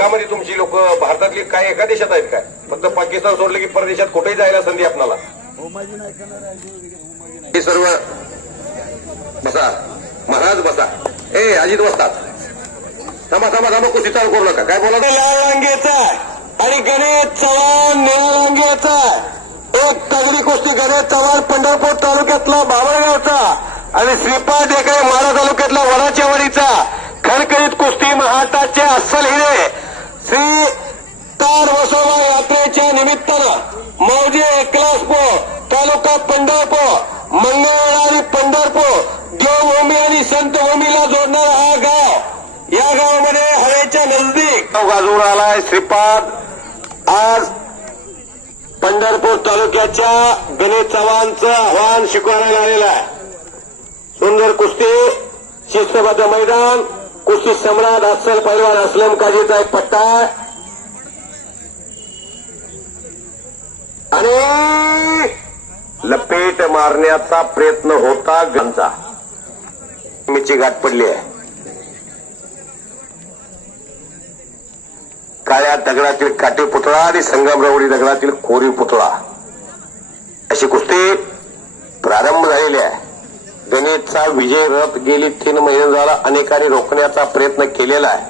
जगामध्ये तुमची लोक भारतातली काय एका देशात आहेत काय? फक्त पाकिस्तान सोडलं की परदेशात कुठेही जायला संधी आपणाला? हे सर्व बसा. महाराज बसा. ए अजित बसतात. थांबा थांबा थांबा कुस्ती चालू करू नका. काय बोला लाल रांगेचा आणि गणेश चव्हाण निळ्या रांगेचा एक तगडी कुस्ती गणेश चव्हाण पंढरपूर तालुक्यातला बाबळगावचा आणि श्रीपाद एकाय माडा तालुक्यातला वडाच्या वडीचा खणखणीत कुस्ती महाटाचे अस्सल हिरे श्री तार वसोबा यात्रेच्या निमित्तानं मौजे एकलासपो तालुका पंढरपूर आणि पंढरपूर देवभूमी आणि संतभूमीला जोडणारा हा गाव. या गावामध्ये हवेच्या नजदीक गाजून आलाय श्रीपाद. आज पंढरपूर तालुक्याच्या गणेश चव्हाणचं आव्हान शिकवण्यात आलेलं आहे. सुंदर कुस्ती शिस्तबद्ध मैदान कुस्ती सम्राट अस्सल पैलवान असलम काजीचा एक पट्टा आणि लपेट मारण्याचा प्रयत्न होता गंचा मीची गाठ पडली आहे. काळ्या दगडातील काटे पुतळा आणि संगमरवडी दगडातील कोरी पुतळा. अशी कुस्ती प्रारंभ झालेली आहे. गणेशचा विजय रथ गेली तीन महिने झाला. अनेकांनी रोखण्याचा प्रयत्न केलेला आहे.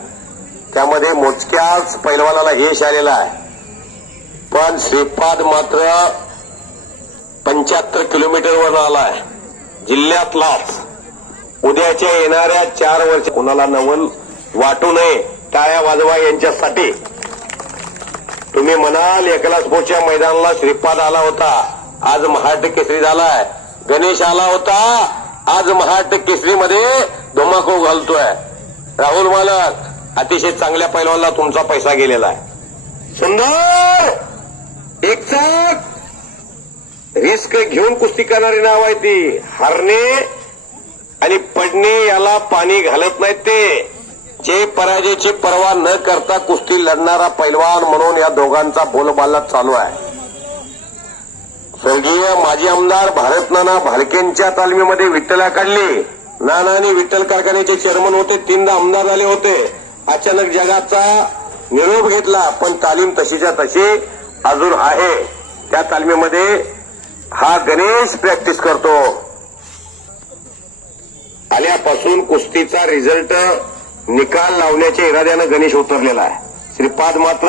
त्यामध्ये मोजक्याच पैलवानाला यश आलेलं आहे. पण श्रीपाद मात्र पंच्याहत्तर किलोमीटरवर आलाय. जिल्ह्यातलाच. उद्याच्या येणाऱ्या चार वर्ष कुणाला नवल वाटू नये टाळ्या वाजवा यांच्यासाठी. तुम्ही म्हणाल एकलासपूरच्या मैदानाला श्रीपाद आला होता. आज महाराष्ट्र केसरी झालाय. गणेश आला होता. आज महाराष्ट्र केसरीमध्ये धुमाकूळ घालतोय. राहुल मालक अतिशय चांगल्या पैलवानला तुमचा पैसा गेलेला आहे. सुंदर! एक चाक रिस्क घेऊन कुस्ती करणारी नाव आहे ती. हरणे आणि पडणे याला पाणी घालत नाहीत ते. जे पराजयाची पर्वा न करता कुस्ती लढणारा पैलवान म्हणून या दोघांचा बोलबाला चालू आहे. स्वर्गीय माजी आमदार भारत नाना भालकेंच्या तालमीमध्ये विठ्ठला काढली. नाना आणि विठ्ठल कारखान्याचे चेअरमन होते तीनदा आमदार झाले होते. अचानक जगाचा निरोप घेतला पण तालीम तशीच्या तशी अजून आहे त्या तालमीमध्ये हा गणेश प्रॅक्टिस करतो. आल्यापासून कुस्तीचा रिझल्ट निकाल लावण्याच्या इराद्यानं गणेश उतरलेला आहे. श्रीपाद मात्र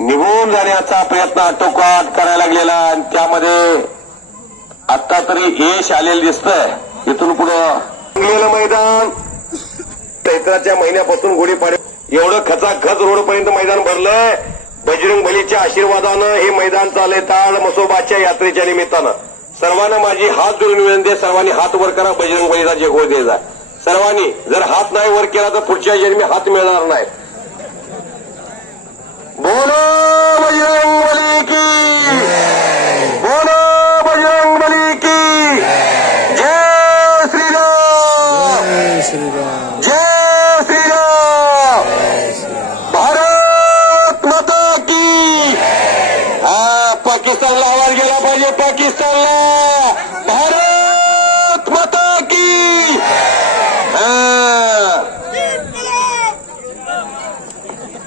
निघून जाण्याचा प्रयत्न आटोकाट करायला लागलेला आणि त्यामध्ये आता तरी यश आलेलं दिसतंय. इथून पुढं मैदान. चैत्राच्या महिन्यापासून गुढीपाडे एवढं खचाखच रोडपर्यंत मैदान भरलंय. बजरंग बलीच्या आशीर्वादानं हे मैदान चालले ताळ मसोबाच्या यात्रेच्या निमित्तानं. सर्वांना माझी हात जोडून विनंती आहे सर्वांनी हात वर करा बजरंग बलीचा जे द्यायचा सर्वांनी जर हात नाही वर केला तर पुढच्या जन्मी हात मिळणार नाही बोलो बजरंग बली की बोलो बजरंग बली की जय श्रीराम जय श्रीराम जय श्रीराम भारत माता की हा पाकिस्तानला आवाज पाकिस्तानला. भारत माता की हा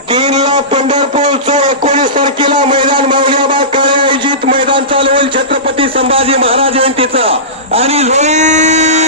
तीनला पंढरपूरचं एकोणीस तारखेला मैदान माऊलियाबाग काळे आयोजित मैदान चालवेल छत्रपती संभाजी महाराज जयंतीचा. आणि झोळी